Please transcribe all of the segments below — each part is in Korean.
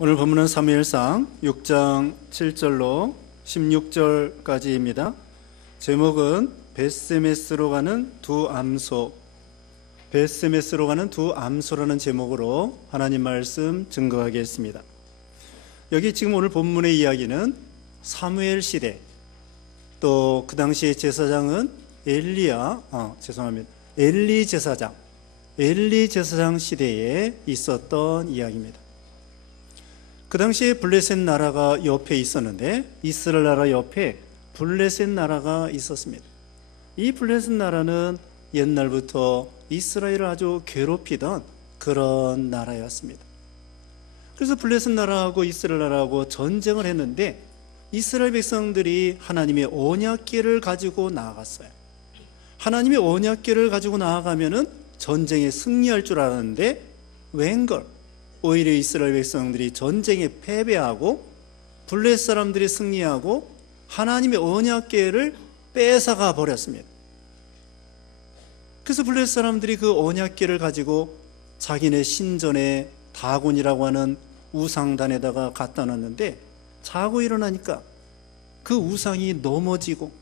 오늘 본문은 사무엘상 6장 7절로 16절까지입니다. 제목은 벳세메스로 가는 두 암소, 벳세메스로 가는 두 암소라는 제목으로 하나님 말씀 증거하겠습니다. 여기 지금 오늘 본문의 이야기는 사무엘 시대, 또 그 당시의 제사장은 엘리 제사장 시대에 있었던 이야기입니다. 그 당시에 블레셋 나라가 옆에 있었는데, 이스라엘 나라 옆에 블레셋 나라가 있었습니다. 이 블레셋 나라는 옛날부터 이스라엘을 아주 괴롭히던 그런 나라였습니다. 그래서 블레셋 나라하고 이스라엘 나라하고 전쟁을 했는데, 이스라엘 백성들이 하나님의 언약궤를 가지고 나아갔어요. 하나님의 언약궤를 가지고 나아가면은 전쟁에 승리할 줄 알았는데, 웬걸 오히려 이스라엘 백성들이 전쟁에 패배하고 블레셋 사람들이 승리하고 하나님의 언약궤를 뺏어가 버렸습니다. 그래서 블레셋 사람들이 그 언약궤를 가지고 자기네 신전에 다곤이라고 하는 우상단에다가 갖다 놨는데, 자고 일어나니까 그 우상이 넘어지고,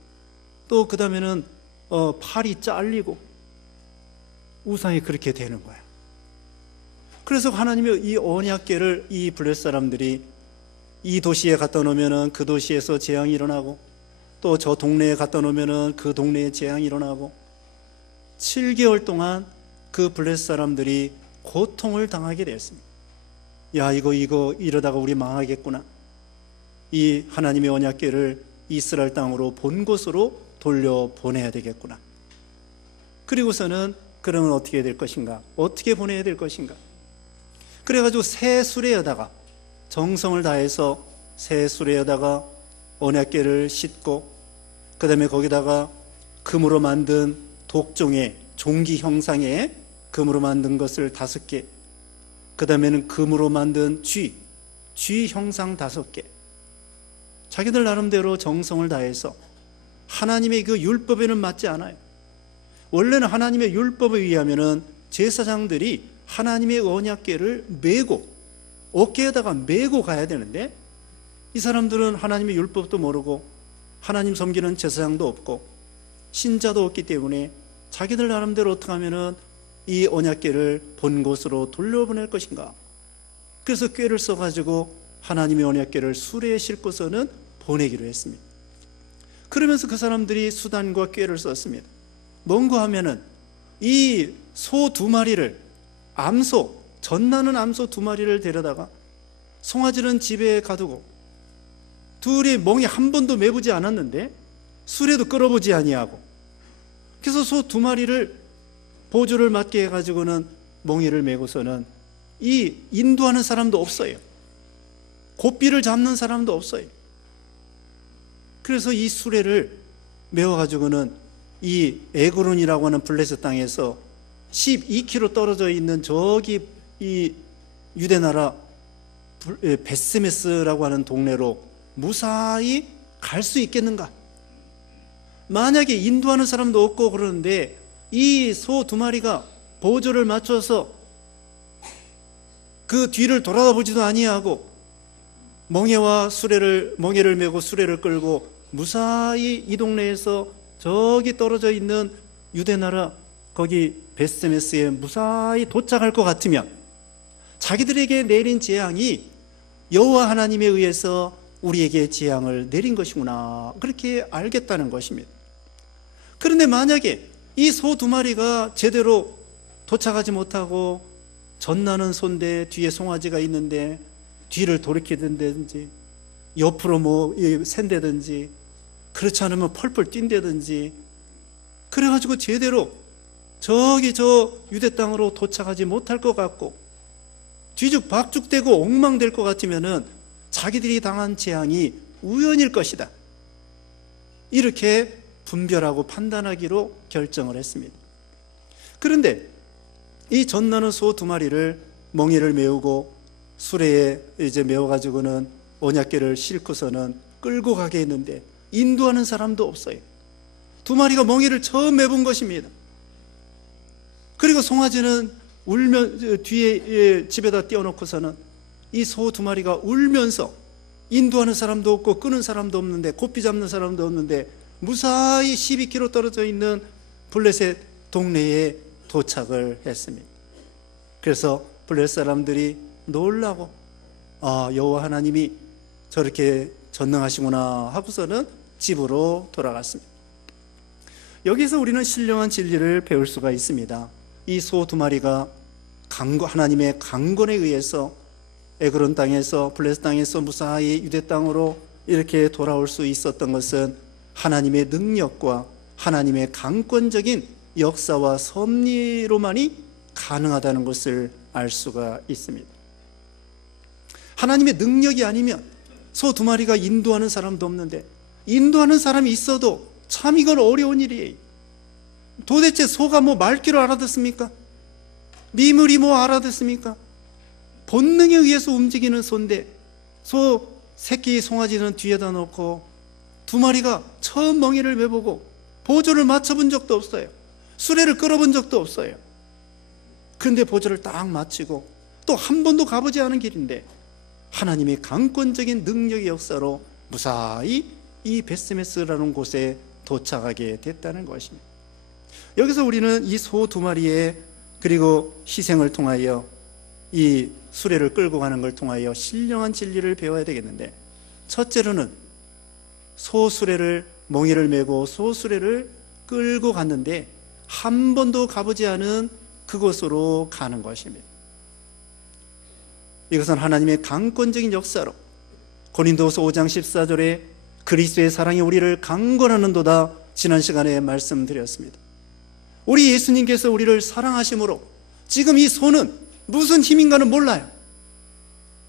또 그 다음에는 팔이 잘리고 우상이 그렇게 되는 거야. 그래서 하나님의 이 언약궤를 이 블레셋 사람들이 이 도시에 갖다 놓으면은 그 도시에서 재앙이 일어나고, 또 저 동네에 갖다 놓으면은 그 동네에 재앙이 일어나고, 7개월 동안 그 블레셋 사람들이 고통을 당하게 되었습니다. 야, 이거 이러다가 우리 망하겠구나. 이 하나님의 언약궤를 이스라엘 땅으로 본 곳으로 돌려보내야 되겠구나. 그리고서는 그러면 어떻게 될 것인가? 어떻게 보내야 될 것인가? 그래가지고 새 수레에다가, 정성을 다해서 새 수레에다가 언약궤를 싣고, 그 다음에 거기다가 금으로 만든 독종의 종기 형상의 금으로 만든 것을 5개, 그 다음에는 금으로 만든 쥐 형상 5개, 자기들 나름대로 정성을 다해서, 하나님의 그 율법에는 맞지 않아요. 원래는 하나님의 율법에 의하면은 제사장들이 하나님의 언약궤를 메고, 어깨에다가 메고 가야 되는데, 이 사람들은 하나님의 율법도 모르고 하나님 섬기는 제사장도 없고 신자도 없기 때문에 자기들 나름대로 어떻게 하면은 이 언약궤를 본 곳으로 돌려보낼 것인가. 그래서 꾀를 써가지고 하나님의 언약궤를 수레에 싣고서는 보내기로 했습니다. 그러면서 그 사람들이 수단과 꾀를 썼습니다. 뭔가 하면은 이 소 2마리를, 암소, 젖나는 암소 2마리를 데려다가 송아지는 집에 가두고, 둘이 멍이 한 번도 매부지 않았는데 수레도 끌어보지 아니하고, 그래서 소 2마리를 보조를 맡게 해가지고는 멍이를 메고서는 이 인도하는 사람도 없어요. 고삐를 잡는 사람도 없어요. 그래서 이 수레를 메워가지고는 이 에그론이라고 하는 블레셋 땅에서 12km 떨어져 있는 저기 이 유대나라 벳세메스라고 하는 동네로 무사히 갈 수 있겠는가? 만약에 인도하는 사람도 없고 그러는데 이 소 2마리가 보조를 맞춰서 그 뒤를 돌아다보지도 아니하고 멍에를 메고 수레를 끌고 무사히 이 동네에서 저기 떨어져 있는 유대나라 거기 벳세메스에 무사히 도착할 것 같으면, 자기들에게 내린 재앙이 여호와 하나님에 의해서 우리에게 재앙을 내린 것이구나, 그렇게 알겠다는 것입니다. 그런데 만약에 이 소 2마리가 제대로 도착하지 못하고 젖나는 소인데 뒤에 송아지가 있는데 뒤를 돌이키든지 옆으로 샌다든지, 그렇지 않으면 펄펄 뛴다든지, 그래가지고 제대로 저기 저 유대 땅으로 도착하지 못할 것 같고 뒤죽박죽되고 엉망될 것 같으면은 자기들이 당한 재앙이 우연일 것이다, 이렇게 분별하고 판단하기로 결정을 했습니다. 그런데 이 젖나는 소 2마리를 멍에를 메우고 수레에 이제 메워가지고는 언약궤를 싣고서는 끌고 가게 했는데 인도하는 사람도 없어요. 2마리가 멍에를 처음 메본 것입니다. 그리고 송아지는 울면 뒤에 집에다 띄워놓고서는 이 소 두 마리가 울면서 인도하는 사람도 없고 끄는 사람도 없는데 고삐 잡는 사람도 없는데 무사히 12km 떨어져 있는 블레셋 동네에 도착을 했습니다. 그래서 블레셋 사람들이 놀라고 여호와 하나님이 저렇게 전능하시구나 하고서는 집으로 돌아갔습니다. 여기서 우리는 신령한 진리를 배울 수가 있습니다. 이 소 두 마리가 하나님의 강권에 의해서 에그론 땅에서 블레셋 땅에서 무사히 유대 땅으로 이렇게 돌아올 수 있었던 것은 하나님의 능력과 하나님의 강권적인 역사와 섭리로만이 가능하다는 것을 알 수가 있습니다. 하나님의 능력이 아니면 소 두 마리가 인도하는 사람도 없는데, 인도하는 사람이 있어도 참 이건 어려운 일이에요. 도대체 소가 뭐 말귀를 알아듣습니까? 미물이 뭐 알아듣습니까? 본능에 의해서 움직이는 소인데, 소 새끼 송아지는 뒤에다 놓고 두 마리가 처음 멍에를 매보고 보조를 맞춰본 적도 없어요. 수레를 끌어본 적도 없어요. 그런데 보조를 딱 마치고 또 한 번도 가보지 않은 길인데 하나님의 강권적인 능력의 역사로 무사히 이 베스메스라는 곳에 도착하게 됐다는 것입니다. 여기서 우리는 이 소 두 마리의 그리고 희생을 통하여 이 수레를 끌고 가는 걸 통하여 신령한 진리를 배워야 되겠는데, 첫째로는 소수레를 멍에를 메고 소수레를 끌고 갔는데 한 번도 가보지 않은 그곳으로 가는 것입니다. 이것은 하나님의 강권적인 역사로 고린도후서 5장 14절에 그리스도의 사랑이 우리를 강권하는도다 지난 시간에 말씀드렸습니다. 우리 예수님께서 우리를 사랑하심으로 지금 이 소는 무슨 힘인가는 몰라요.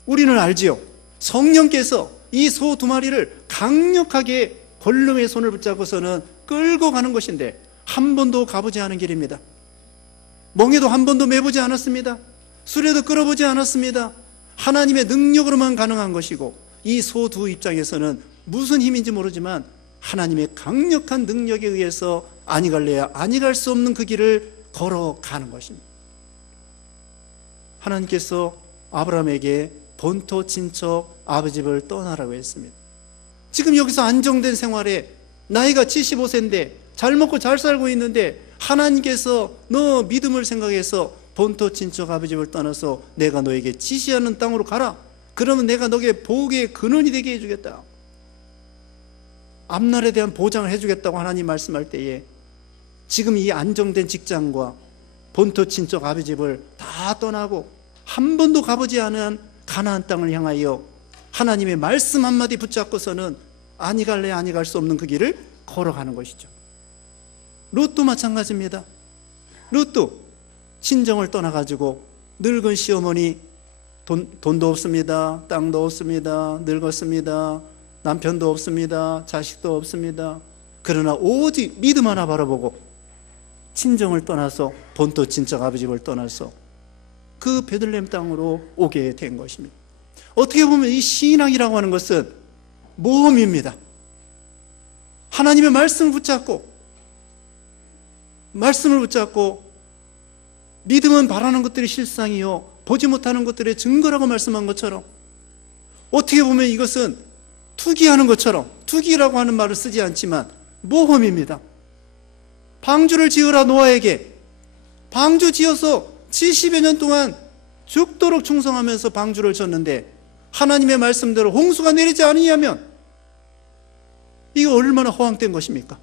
우리는 알지요. 성령께서 이 소 두 마리를 강력하게 권능의 손을 붙잡고서는 끌고 가는 것인데 한 번도 가보지 않은 길입니다. 멍에도 한 번도 매보지 않았습니다. 수레도 끌어보지 않았습니다. 하나님의 능력으로만 가능한 것이고, 이 소 두 입장에서는 무슨 힘인지 모르지만 하나님의 강력한 능력에 의해서 아니 갈래야 아니 갈 수 없는 그 길을 걸어가는 것입니다. 하나님께서 아브라함에게 본토 친척 아버지 집을 떠나라고 했습니다. 지금 여기서 안정된 생활에 나이가 75세인데 잘 먹고 잘 살고 있는데 하나님께서 너 믿음을 생각해서 본토 친척 아버지 집을 떠나서 내가 너에게 지시하는 땅으로 가라. 그러면 내가 너에게 복의 근원이 되게 해주겠다. 앞날에 대한 보장을 해주겠다고 하나님 말씀할 때에 지금 이 안정된 직장과 본토 친척 아버지 집을 다 떠나고 한 번도 가보지 않은 가나안 땅을 향하여 하나님의 말씀 한마디 붙잡고서는 아니 갈래 아니 갈 수 없는 그 길을 걸어가는 것이죠. 롯도 마찬가지입니다. 롯도 친정을 떠나가지고 늙은 시어머니 돈도 없습니다. 땅도 없습니다. 늙었습니다. 남편도 없습니다. 자식도 없습니다. 그러나 오직 믿음 하나 바라보고 친정을 떠나서 본토 친척 아버지 집을 떠나서 그 베들레헴 땅으로 오게 된 것입니다. 어떻게 보면 이 신앙이라고 하는 것은 모험입니다. 하나님의 말씀을 붙잡고 믿음은 바라는 것들이 실상이요 보지 못하는 것들의 증거라고 말씀한 것처럼, 어떻게 보면 이것은 투기하는 것처럼, 투기라고 하는 말을 쓰지 않지만 모험입니다. 방주를 지으라 노아에게. 방주 지어서 70여 년 동안 죽도록 충성하면서 방주를 졌는데 하나님의 말씀대로 홍수가 내리지 않으냐면 이거 얼마나 허황된 것입니까?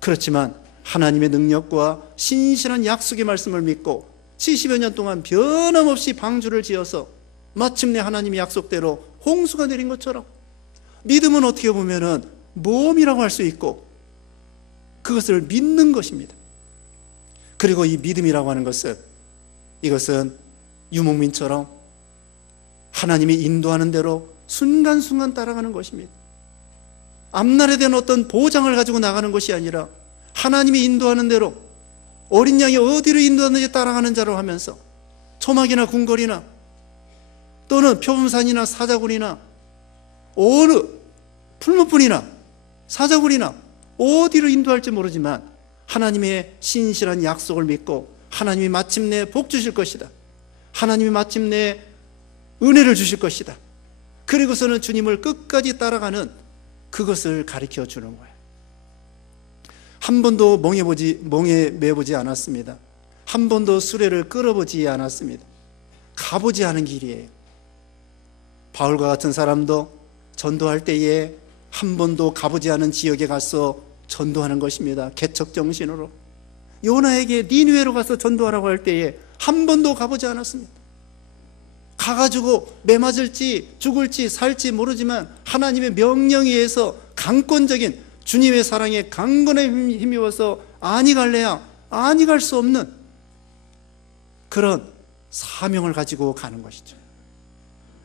그렇지만 하나님의 능력과 신실한 약속의 말씀을 믿고 70여 년 동안 변함없이 방주를 지어서 마침내 하나님의 약속대로 홍수가 내린 것처럼, 믿음은 어떻게 보면은 모험이라고 할 수 있고 그것을 믿는 것입니다. 그리고 이 믿음이라고 하는 것은, 이것은 유목민처럼 하나님이 인도하는 대로 순간순간 따라가는 것입니다. 앞날에 대한 어떤 보장을 가지고 나가는 것이 아니라 하나님이 인도하는 대로 어린 양이 어디로 인도하는지 따라가는 자로 하면서 초막이나 궁궐이나 또는 표범산이나 사자굴이나 어느 풀무뿐이나 사자굴이나 어디로 인도할지 모르지만 하나님의 신실한 약속을 믿고 하나님이 마침내 복 주실 것이다, 하나님이 마침내 은혜를 주실 것이다. 그리고서는 주님을 끝까지 따라가는 그것을 가르쳐 주는 거예요. 한 번도 멍에 매보지 않았습니다. 한 번도 수레를 끌어보지 않았습니다. 가보지 않은 길이에요. 바울과 같은 사람도 전도할 때에 한 번도 가보지 않은 지역에 가서 전도하는 것입니다. 개척 정신으로. 요나에게 니느웨로 가서 전도하라고 할 때에 한 번도 가보지 않았습니다. 가가지고 매맞을지 죽을지 살지 모르지만 하나님의 명령에 의해서 강권적인 주님의 사랑에 강건에 힘입어서 아니 갈래야 아니 갈 수 없는 그런 사명을 가지고 가는 것이죠.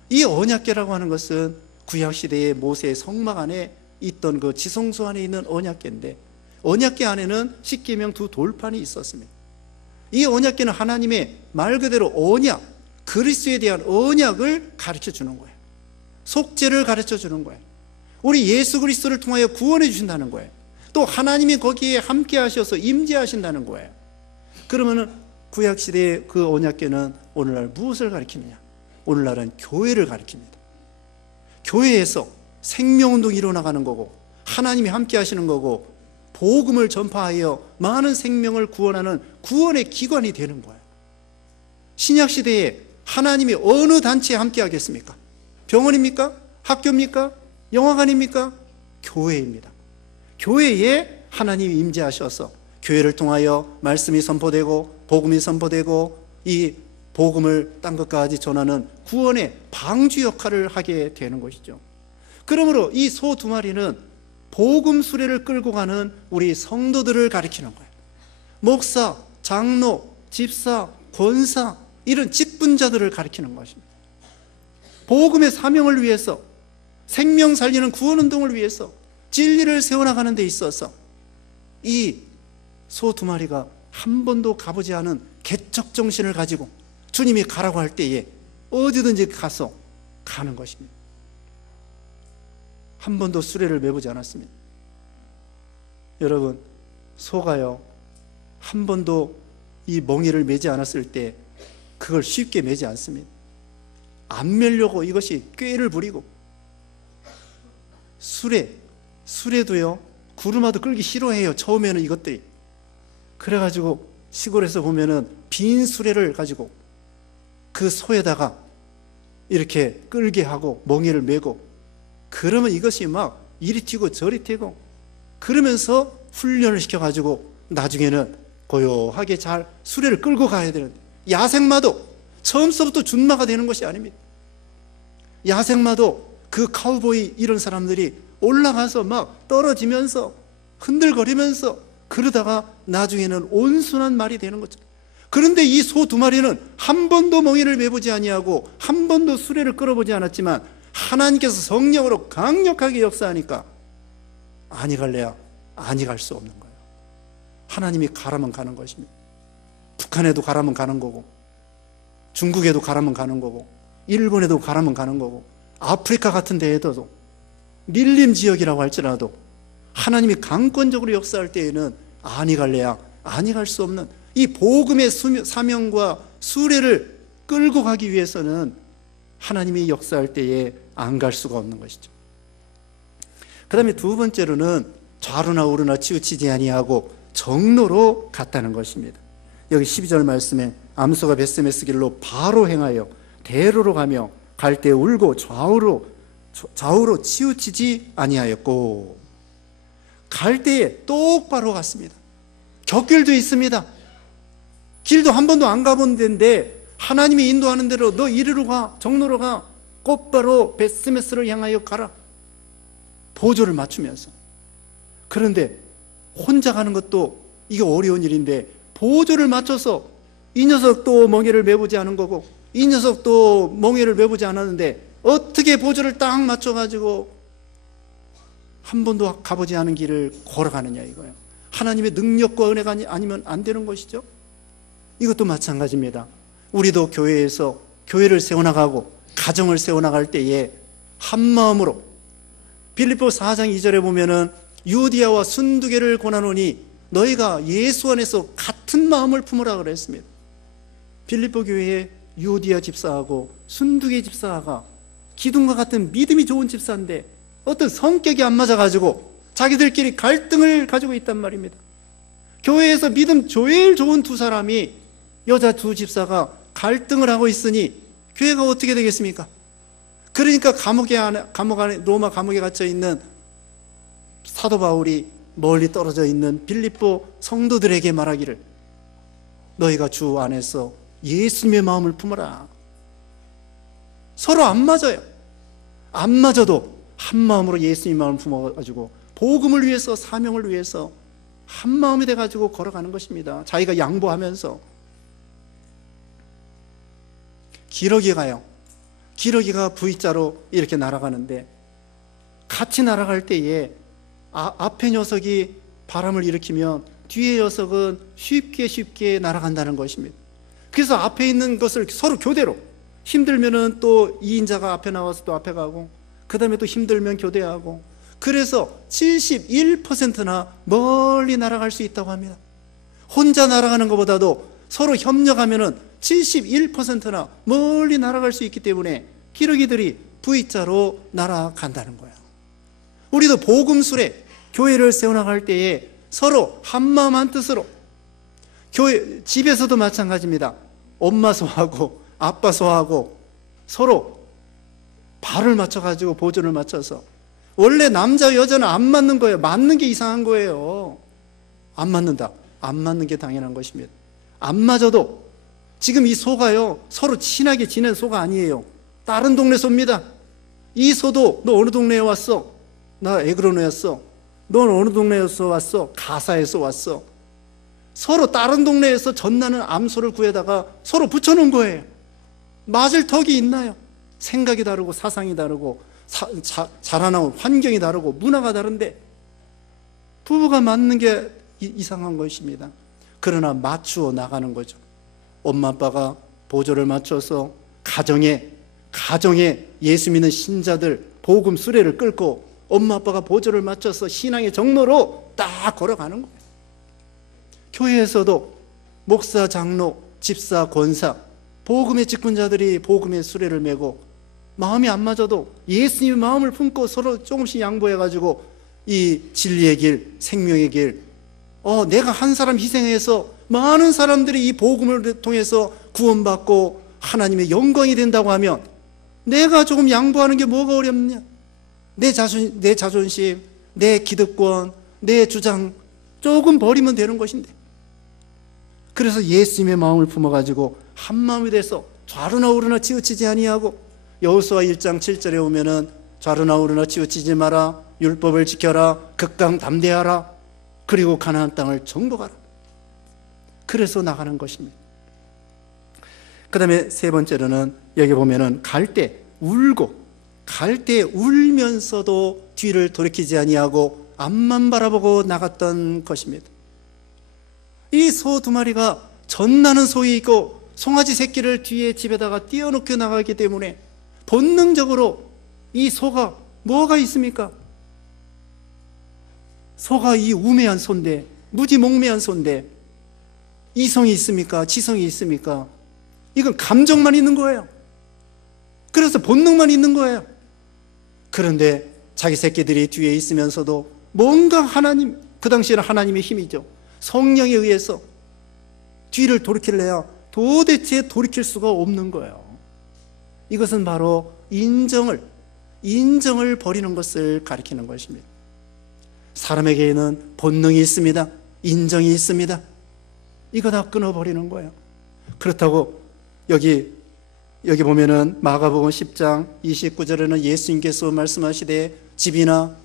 이 언약궤라고 하는 것은 구약시대의 모세의 성막 안에 있던 그 지성소 안에 있는 언약궤인데, 언약궤 안에는 십계명 두 돌판이 있었습니다. 이 언약궤는 하나님의 말 그대로 언약, 그리스도에 대한 언약을 가르쳐 주는 거예요. 속죄를 가르쳐 주는 거예요. 우리 예수 그리스도를 통하여 구원해 주신다는 거예요. 또 하나님이 거기에 함께 하셔서 임재하신다는 거예요. 그러면은 구약시대의 그 언약궤는 오늘날 무엇을 가리키느냐? 오늘날은 교회를 가리킵니다. 교회에서 생명운동이 일어나가는 거고, 하나님이 함께 하시는 거고, 복음을 전파하여 많은 생명을 구원하는 구원의 기관이 되는 거예요. 신약시대에 하나님이 어느 단체에 함께 하겠습니까? 병원입니까? 학교입니까? 영화관입니까? 교회입니다. 교회에 하나님이 임재하셔서 교회를 통하여 말씀이 선포되고 복음이 선포되고 이 복음을 땅 끝까지 전하는 구원의 방주 역할을 하게 되는 것이죠. 그러므로 이 소 두 마리는 복음 수레를 끌고 가는 우리 성도들을 가리키는 거예요. 목사, 장로, 집사, 권사, 이런 직분자들을 가리키는 것입니다. 복음의 사명을 위해서, 생명 살리는 구원운동을 위해서, 진리를 세워나가는 데 있어서 이 소 두 마리가 한 번도 가보지 않은 개척 정신을 가지고 주님이 가라고 할 때에 어디든지 가서 가는 것입니다. 한 번도 수레를 매보지 않았습니다. 여러분, 소가요, 한 번도 이 멍에를 매지 않았을 때 그걸 쉽게 매지 않습니다. 안 매려고 이것이 꾀를 부리고, 수레도요 구르마도 끌기 싫어해요. 처음에는 이것들이. 그래가지고 시골에서 보면은 빈 수레를 가지고 그 소에다가 이렇게 끌게 하고 멍에를 메고, 그러면 이것이 막 이리 튀고 저리 튀고 그러면서 훈련을 시켜가지고 나중에는 고요하게 잘 수레를 끌고 가야 되는데, 야생마도 처음서부터 준마가 되는 것이 아닙니다. 야생마도 그 카우보이 이런 사람들이 올라가서 막 떨어지면서 흔들거리면서 그러다가 나중에는 온순한 말이 되는 거죠. 그런데 이 소 두 마리는 한 번도 멍에를 매보지 아니하고 한 번도 수레를 끌어보지 않았지만 하나님께서 성령으로 강력하게 역사하니까 아니 갈래야 아니 갈 수 없는 거예요. 하나님이 가라면 가는 것입니다. 북한에도 가라면 가는 거고, 중국에도 가라면 가는 거고, 일본에도 가라면 가는 거고, 아프리카 같은 데에도 밀림 지역이라고 할지라도 하나님이 강권적으로 역사할 때에는 아니 갈래야 아니 갈 수 없는 이 복음의 사명과 수레를 끌고 가기 위해서는 하나님이 역사할 때에 안 갈 수가 없는 것이죠. 그 다음에 두 번째로는 좌로나 우로나 치우치지 아니하고 정로로 갔다는 것입니다. 여기 12절 말씀에 암소가 벳세메스 길로 바로 행하여 대로로 가며 갈 때 울고 좌우로 치우치지 아니하였고, 갈 때에 똑바로 갔습니다. 곁길도 있습니다. 길도 한 번도 안 가본 데인데 하나님이 인도하는 대로 너 이리로 가, 정로로 가, 곧바로 벳세메스를 향하여 가라. 보조를 맞추면서. 그런데 혼자 가는 것도 이게 어려운 일인데 보조를 맞춰서 이 녀석도 멍에를 매보지 않은 거고 이 녀석도 멍에를 매보지 않았는데 어떻게 보조를 딱 맞춰가지고 한 번도 가보지 않은 길을 걸어가느냐 이거예요. 하나님의 능력과 은혜가 아니면 안 되는 것이죠. 이것도 마찬가지입니다. 우리도 교회에서 교회를 세워나가고 가정을 세워나갈 때에 한마음으로, 빌립보서 4장 2절에 보면은 유디아와 순두개를 권하노니 너희가 예수 안에서 같은 마음을 품으라 그랬습니다. 빌립보 교회에 유디아 집사하고 순두개 집사가 기둥과 같은 믿음이 좋은 집사인데 어떤 성격이 안 맞아가지고 자기들끼리 갈등을 가지고 있단 말입니다. 교회에서 믿음 제일 좋은 두 사람이, 여자 두 집사가 갈등을 하고 있으니 교회가 어떻게 되겠습니까? 그러니까 감옥 안에 로마 감옥에 갇혀 있는 사도 바울이 멀리 떨어져 있는 빌립보 성도들에게 말하기를, 너희가 주 안에서 예수님의 마음을 품어라. 서로 안 맞아요. 안 맞아도 한 마음으로 예수님의 마음을 품어가지고 복음을 위해서, 사명을 위해서 한 마음이 돼가지고 걸어가는 것입니다. 자기가 양보하면서. 기러기가 V자로 이렇게 날아가는데, 같이 날아갈 때에 앞에 녀석이 바람을 일으키면 뒤에 녀석은 쉽게 날아간다는 것입니다. 그래서 앞에 있는 것을 서로 교대로, 힘들면은 또 2인자가 앞에 나와서 또 앞에 가고, 그 다음에 또 힘들면 교대하고, 그래서 71%나 멀리 날아갈 수 있다고 합니다. 혼자 날아가는 것보다도 서로 협력하면은 71%나 멀리 날아갈 수 있기 때문에 기러기들이 V자로 날아간다는 거예요. 우리도 복음술에 교회를 세워나갈 때에 서로 한마음 한뜻으로, 교회 집에서도 마찬가지입니다. 엄마 소하고 아빠 소하고 서로 발을 맞춰가지고 보조를 맞춰서, 원래 남자 여자는 안 맞는 거예요. 맞는 게 이상한 거예요. 안 맞는다. 안 맞는 게 당연한 것입니다. 안 맞아도 지금 이 소가요, 서로 친하게 지낸 소가 아니에요. 다른 동네 소입니다. 이 소도 너 어느 동네에 왔어? 나 에그로너였어. 넌 어느 동네에서 왔어? 가사에서 왔어. 서로 다른 동네에서 젖나는 암소를 구해다가 서로 붙여놓은 거예요. 맞을 턱이 있나요? 생각이 다르고 사상이 다르고 자라나온 환경이 다르고 문화가 다른데 부부가 맞는 게 이상한 것입니다. 그러나 맞추어 나가는 거죠. 엄마 아빠가 보조를 맞춰서 가정에 예수 믿는 신자들 복음 수레를 끌고 엄마 아빠가 보조를 맞춰서 신앙의 정로로 딱 걸어가는 거예요. 교회에서도 목사, 장로, 집사, 권사, 복음의 직분자들이 복음의 수레를 메고 마음이 안 맞아도 예수님의 마음을 품고 서로 조금씩 양보해가지고 이 진리의 길, 생명의 길, 내가 한 사람 희생해서 많은 사람들이 이 복음을 통해서 구원받고 하나님의 영광이 된다고 하면 내가 조금 양보하는 게 뭐가 어렵냐? 내 자존심, 내 기득권, 내 주장 조금 버리면 되는 것인데, 그래서 예수님의 마음을 품어가지고 한 마음이 돼서 좌로나 우로나 치우치지 아니하고, 여호수아 1장 7절에 오면은 좌로나 우로나 치우치지 마라, 율법을 지켜라, 극강담대하라, 그리고 가나안 땅을 정복하라. 그래서 나가는 것입니다. 그 다음에 세 번째로는 여기 보면은 갈 때 울면서도 뒤를 돌이키지 아니하고 앞만 바라보고 나갔던 것입니다. 이 소 두 마리가 젖나는 소이 있고 송아지 새끼를 뒤에 집에다가 띄워놓고 나가기 때문에 본능적으로 이 소가 뭐가 있습니까? 소가 이 우매한 소인데, 무지몽매한 소인데 이성이 있습니까? 지성이 있습니까? 이건 감정만 있는 거예요. 그래서 본능만 있는 거예요. 그런데 자기 새끼들이 뒤에 있으면서도 뭔가 하나님, 그 당시에는 하나님의 힘이죠, 성령에 의해서 뒤를 돌이키려야 도대체 돌이킬 수가 없는 거예요. 이것은 바로 인정을 버리는 것을 가리키는 것입니다. 사람에게는 본능이 있습니다. 인정이 있습니다. 이거 다 끊어버리는 거예요. 그렇다고 여기 보면은 마가복음 10장 29절에는 예수님께서 말씀하시되 집이나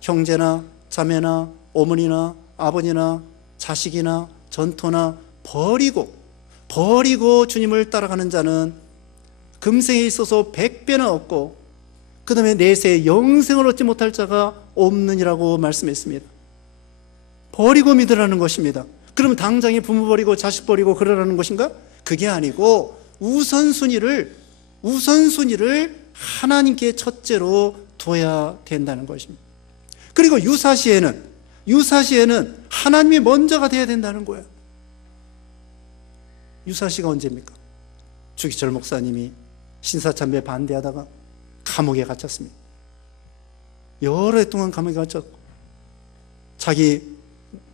형제나 자매나 어머니나 아버지나 자식이나 전토나 버리고 주님을 따라가는 자는 금생에 있어서 100배나 얻고 그 다음에 내세에 영생을 얻지 못할 자가 없느니라고 말씀했습니다. 버리고 믿으라는 것입니다. 그럼 당장에 부모 버리고 자식 버리고 그러라는 것인가? 그게 아니고 우선순위를 하나님께 첫째로 둬야 된다는 것입니다. 그리고 유사시에는 하나님이 먼저가 돼야 된다는 거예요. 유사시가 언제입니까? 주기철 목사님이 신사참배에 반대하다가 감옥에 갇혔습니다. 여러 해 동안 감옥에 갇혔고, 자기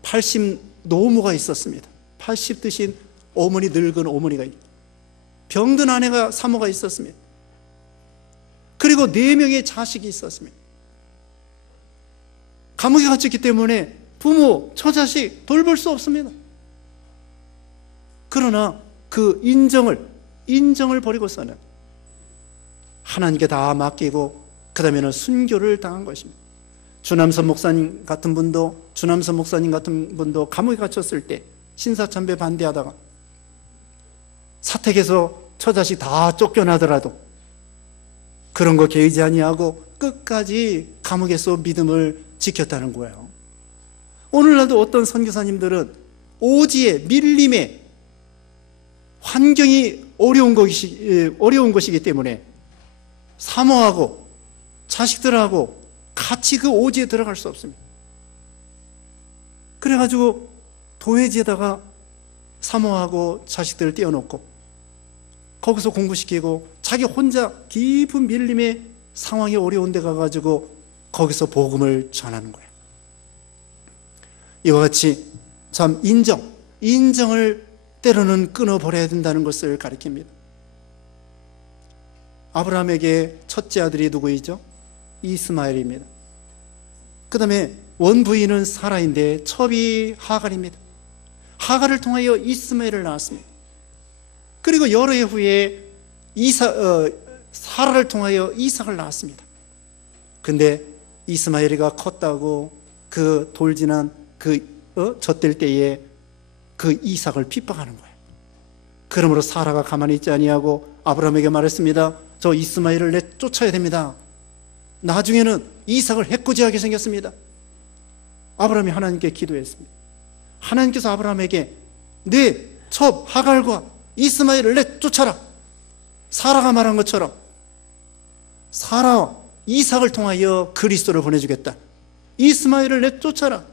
80 노모가 있었습니다. 80 드신 어머니, 늙은 어머니가 있고, 병든 아내가 사모가 있었습니다. 그리고 4명의 자식이 있었습니다. 감옥에 갇혔기 때문에 부모, 처자식 돌볼 수 없습니다. 그러나 그 인정을 버리고서는 하나님께 다 맡기고 그 다음에는 순교를 당한 것입니다. 주남선 목사님 같은 분도 감옥에 갇혔을 때 신사참배 반대하다가 사택에서 처자식 다 쫓겨나더라도 그런 거 개의치 아니하고 끝까지 감옥에서 믿음을 지켰다는 거예요. 오늘날도 어떤 선교사님들은 오지에 밀림에 환경이 어려운 것이기 때문에 사모하고 자식들하고 같이 그 오지에 들어갈 수 없습니다. 그래가지고 도회지에다가 사모하고 자식들을 띄워놓고 거기서 공부시키고 자기 혼자 깊은 밀림의 상황이 어려운 데 가가지고 거기서 복음을 전하는 거예요. 이와 같이 참 인정을 때로는 끊어버려야 된다는 것을 가리킵니다. 아브라함에게 첫째 아들이 누구이죠? 이스마엘입니다. 그 다음에 원부인은 사라인데 첩이 하갈입니다. 하갈을 통하여 이스마엘을 낳았습니다. 그리고 여러 해 후에 사라를 통하여 이삭을 낳았습니다. 근데 이스마엘이가 컸다고 그 돌지난 젖될 때에 그 이삭을 핍박하는 거예요. 그러므로 사라가 가만히 있지 아니하고 아브라함에게 말했습니다. 저 이스마엘을 내쫓아야 됩니다. 나중에는 이삭을 해코지하게 생겼습니다. 아브라함이 하나님께 기도했습니다. 하나님께서 아브라함에게 내 첩 하갈과 이스마엘을 내쫓아라. 사라가 말한 것처럼 사라와 이삭을 통하여 그리스도를 보내주겠다. 이스마엘을 내쫓아라.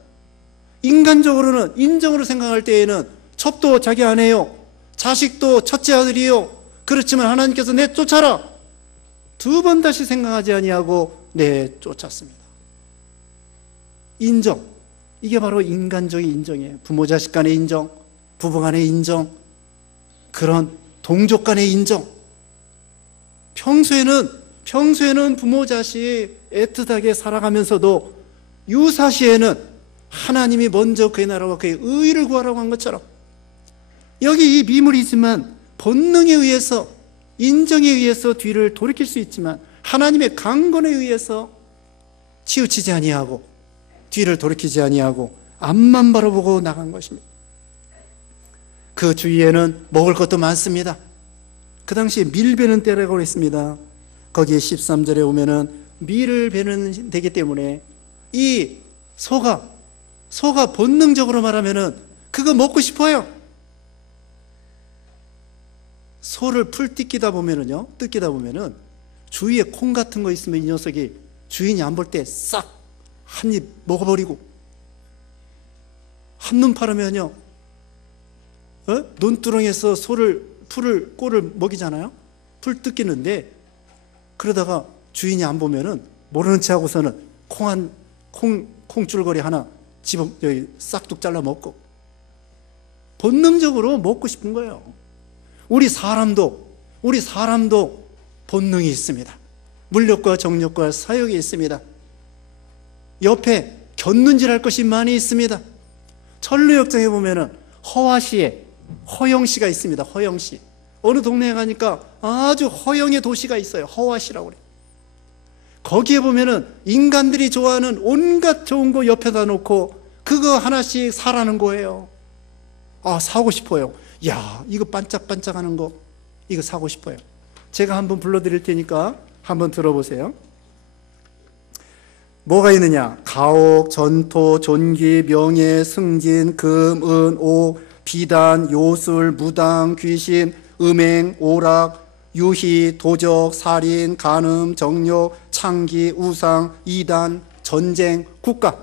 인간적으로는, 인정으로 생각할 때에는 첩도 자기 아내요, 자식도 첫째 아들이요, 그렇지만 하나님께서 내쫓아라. 2번 다시 생각하지 아니하고 내쫓았습니다. 인정, 이게 바로 인간적인 인정이에요. 부모 자식 간의 인정, 부부 간의 인정, 그런 동족 간의 인정. 평소에는 부모 자식 애틋하게 살아가면서도 유사시에는 하나님이 먼저 그의 나라와 그의 의를 구하라고 한 것처럼 여기 이 미물이지만 본능에 의해서, 인정에 의해서 뒤를 돌이킬 수 있지만 하나님의 강권에 의해서 치우치지 아니하고 뒤를 돌이키지 아니하고 앞만 바라보고 나간 것입니다. 그 주위에는 먹을 것도 많습니다. 그 당시에 밀 베는 때라고 했습니다. 거기에 13절에 오면은 밀을 베는 되기 때문에 이 소가 본능적으로 말하면은 그거 먹고 싶어요. 소를 뜯기다 보면은 주위에 콩 같은 거 있으면 이 녀석이 주인이 안 볼 때 싹 한 입 먹어버리고, 한눈 팔으면요 논두렁에서 꼴을 먹이잖아요. 풀 뜯기는데 그러다가 주인이 안 보면은 모르는 체 하고서는 콩줄거리 하나 여기 싹둑 잘라 먹고 본능적으로 먹고 싶은 거예요. 우리 사람도 본능이 있습니다. 물욕과 정욕과 사욕이 있습니다. 옆에 곁눈질할 것이 많이 있습니다. 천루역정에 보면은 허화시에 허영시가 있습니다. 허영시. 어느 동네에 가니까 아주 허영의 도시가 있어요. 허화시라고 그래요. 거기에 보면은 인간들이 좋아하는 온갖 좋은 거 옆에다 놓고 그거 하나씩 사라는 거예요. 아, 사고 싶어요. 야, 이거 반짝반짝하는 거 이거 사고 싶어요. 제가 한번 불러드릴 테니까 한번 들어보세요. 뭐가 있느냐? 가옥, 전토, 존귀, 명예, 승진, 금, 은, 오, 비단, 요술, 무당, 귀신, 음행, 오락, 유희, 도적, 살인, 간음, 정욕, 창기, 우상, 이단, 전쟁, 국가.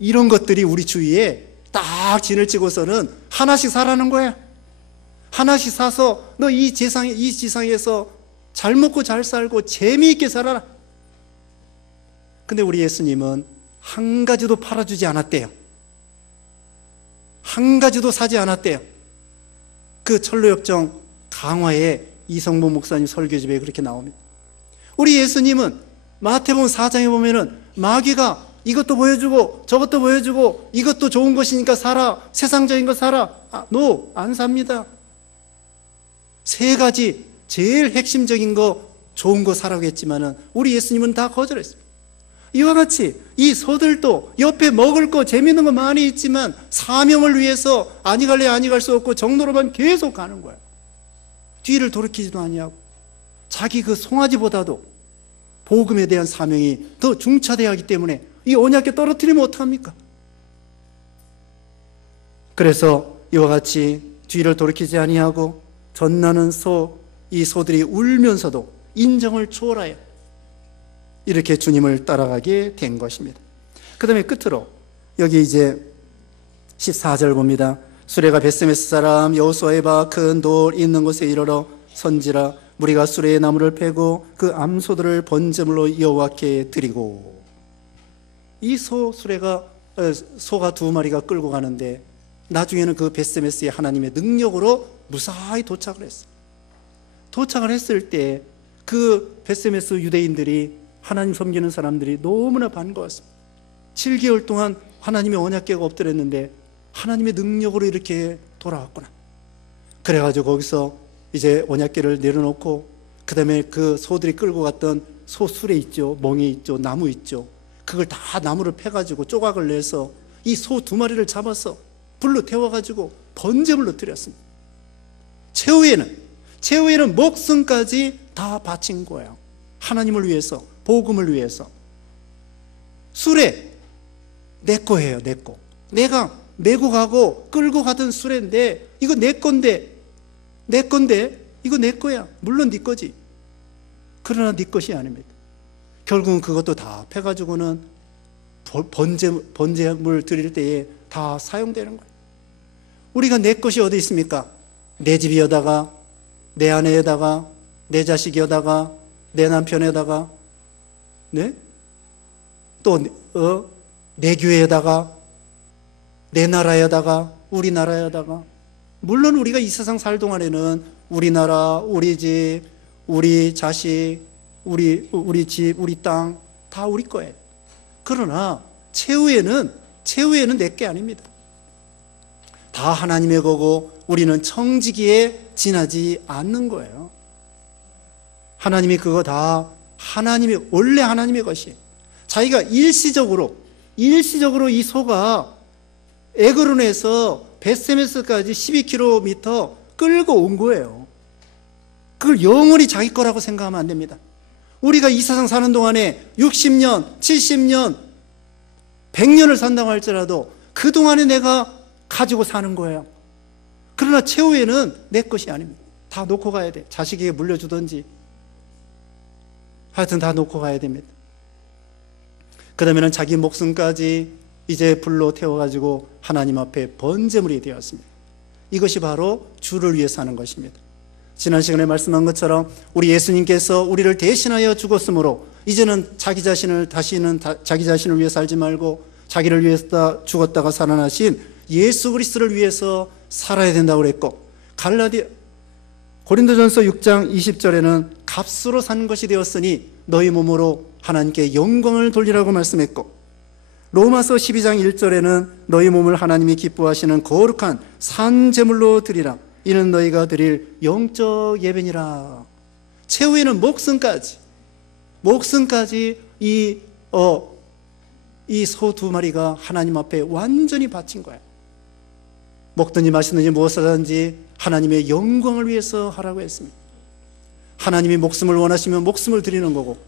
이런 것들이 우리 주위에 딱 진을 찍어서는 하나씩 사라는 거예요. 하나씩 사서 너 이 지상에서 잘 먹고 잘 살고 재미있게 살아라. 근데 우리 예수님은 한 가지도 팔아주지 않았대요. 한 가지도 사지 않았대요. 그 철로역정 강화에 이성모 목사님 설교집에 그렇게 나옵니다. 우리 예수님은 마태복음 4장에 보면은 마귀가 이것도 보여주고 저것도 보여주고 이것도 좋은 것이니까 사라, 세상적인 거 사라. 안 삽니다. 세 가지 제일 핵심적인 거 좋은 거 사라고 했지만은 우리 예수님은 다 거절했습니다. 이와 같이 이 소들도 옆에 먹을 거 재밌는 거 많이 있지만 사명을 위해서 아니 갈래 아니 갈 수 없고 정도로만 계속 가는 거야. 뒤를 돌이키지도 아니하고 자기 그 송아지보다도 복음에 대한 사명이 더 중차대하기 하기 때문에 이 언약궤 떨어뜨리면 어떡합니까? 그래서 이와 같이 뒤를 돌이키지 아니하고 전나는 이 소들이 울면서도 인정을 초월하여 이렇게 주님을 따라가게 된 것입니다. 그 다음에 끝으로 여기 이제 14절 봅니다. 수레가 벳세메스 사람 여호수아의 바 큰 돌 있는 곳에 이르러 선지라. 무리가 수레의 나무를 패고 그 암소들을 번제물로 여호와께 드리고. 이 소가 2마리가 끌고 가는데 나중에는 그 벳세메스의 하나님의 능력으로 무사히 도착을 했어요. 도착을 했을 때 그 벳세메스 유대인들이, 하나님 섬기는 사람들이 너무나 반가웠습니다. 7개월 동안 하나님의 언약궤가 엎드렸는데 하나님의 능력으로 이렇게 돌아왔구나. 그래가지고 거기서 이제 언약궤를 내려놓고 그 다음에 그 소들이 끌고 갔던 소 수레 있죠, 멍에 있죠, 나무 있죠, 그걸 다 나무를 패가지고 조각을 내서 이 소 2마리를 잡아서 불로 태워가지고 번제물로 드렸습니다. 최후에는 목숨까지 다 바친 거예요. 하나님을 위해서, 복음을 위해서. 수레 내 거예요. 내 거. 내가 메고 가고 끌고 가던 수레인데 이거 내 건데 이거 내 거야. 물론 네 거지. 그러나 네 것이 아닙니다. 결국은 그것도 다 패가지고는 번제물 드릴 때에 다 사용되는 거예요. 우리가 내 것이 어디 있습니까? 내 집이여다가, 내 아내에다가, 내 자식이여다가, 내 남편에다가, 네? 또 내 교회에다가, 내 나라에다가, 우리나라에다가. 물론 우리가 이 세상 살 동안에는 우리나라, 우리 집, 우리 자식, 우리 집, 우리 땅 다 우리 거예요. 그러나 최후에는 내 게 아닙니다. 다 하나님의 거고 우리는 청지기에 지나지 않는 거예요. 하나님이 그거 다 원래 하나님의 것이에요. 자기가 일시적으로 이 소가 에그론에서 벳세메스까지 12km 끌고 온 거예요. 그걸 영원히 자기 거라고 생각하면 안 됩니다. 우리가 이 세상 사는 동안에 60년, 70년, 100년을 산다고 할지라도 그동안에 내가 가지고 사는 거예요. 그러나 최후에는 내 것이 아닙니다. 다 놓고 가야 돼. 자식에게 물려주든지 하여튼 다 놓고 가야 됩니다. 그 다음에는 자기 목숨까지 이제 불로 태워가지고 하나님 앞에 번제물이 되었습니다. 이것이 바로 주를 위해 사는 것입니다. 지난 시간에 말씀한 것처럼 우리 예수님께서 우리를 대신하여 죽었으므로 이제는 자기 자신을 위해 살지 말고 자기를 위해서 죽었다가 살아나신 예수 그리스도를 위해서 살아야 된다고 그랬고, 고린도전서 6장 20절에는 값으로 산 것이 되었으니 너희 몸으로 하나님께 영광을 돌리라고 말씀했고, 로마서 12장 1절에는 너희 몸을 하나님이 기뻐하시는 거룩한 산 제물로 드리라. 이는 너희가 드릴 영적 예배니라. 최후에는 목숨까지 이 소 2마리가 하나님 앞에 완전히 바친 거예요. 먹든지 마시든지 무엇을 하든지 하나님의 영광을 위해서 하라고 했습니다. 하나님이 목숨을 원하시면 목숨을 드리는 거고,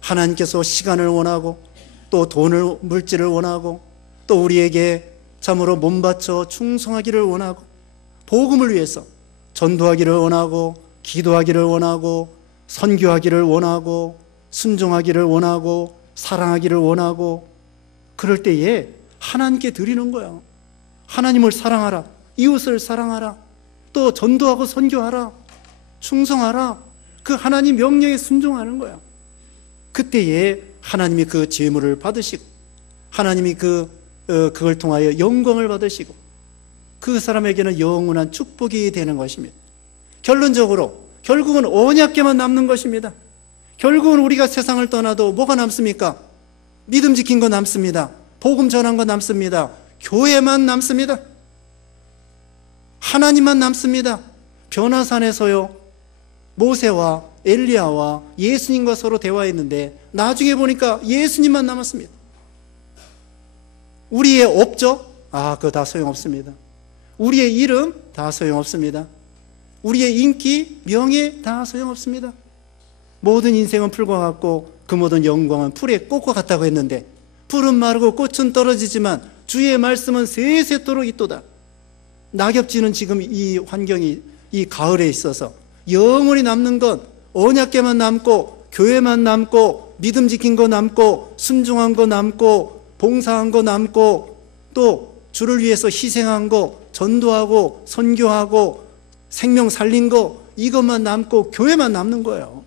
하나님께서 시간을 원하고 또 돈을, 물질을 원하고 또 우리에게 참으로 몸 바쳐 충성하기를 원하고 복음을 위해서 전도하기를 원하고 기도하기를 원하고 선교하기를 원하고 순종하기를 원하고 사랑하기를 원하고, 그럴 때에 하나님께 드리는 거예요. 하나님을 사랑하라, 이웃을 사랑하라, 또 전도하고 선교하라, 충성하라, 그 하나님 명령에 순종하는 거야. 그때에 하나님이 그 재물을 받으시고 하나님이 그걸 통하여 영광을 받으시고 그 사람에게는 영원한 축복이 되는 것입니다. 결국은 언약궤만 남는 것입니다. 결국은 우리가 세상을 떠나도 뭐가 남습니까? 믿음 지킨 거 남습니다. 복음 전한 거 남습니다. 교회만 남습니다. 하나님만 남습니다. 변화산에서요, 모세와 엘리야와 예수님과 서로 대화했는데 나중에 보니까 예수님만 남았습니다. 우리의 업적? 그거 다 소용없습니다. 우리의 이름? 다 소용없습니다. 우리의 인기, 명예? 다 소용없습니다. 모든 인생은 풀과 같고 그 모든 영광은 풀의 꽃과 같다고 했는데 풀은 마르고 꽃은 떨어지지만 주의 말씀은 세세토록 있도다. 낙엽지는 지금 이 환경이 이 가을에 있어서 영원히 남는 건 언약궤만 남고 교회만 남고 믿음 지킨 거 남고 순종한 거 남고 봉사한 거 남고 또 주를 위해서 희생한 거, 전도하고 선교하고 생명 살린 거, 이것만 남고 교회만 남는 거예요.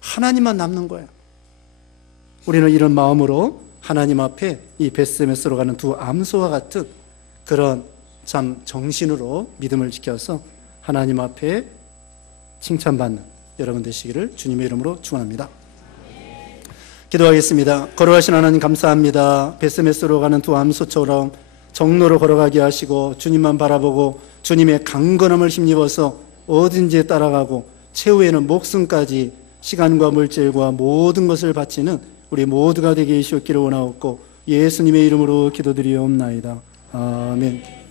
하나님만 남는 거예요. 우리는 이런 마음으로 하나님 앞에 이 벳세메스로 가는 두 암소와 같은 그런 참 정신으로 믿음을 지켜서 하나님 앞에 칭찬받는 여러분 되시기를 주님의 이름으로 축원합니다. 기도하겠습니다. 걸어가신 하나님 감사합니다. 벳세메스로 가는 두 암소처럼 정로로 걸어가게 하시고 주님만 바라보고 주님의 강건함을 힘입어서 어딘지에 따라가고 최후에는 목숨까지 시간과 물질과 모든 것을 바치는 우리 모두가 되게 해주시기를 원하옵고 예수님의 이름으로 기도드리옵나이다. 아멘.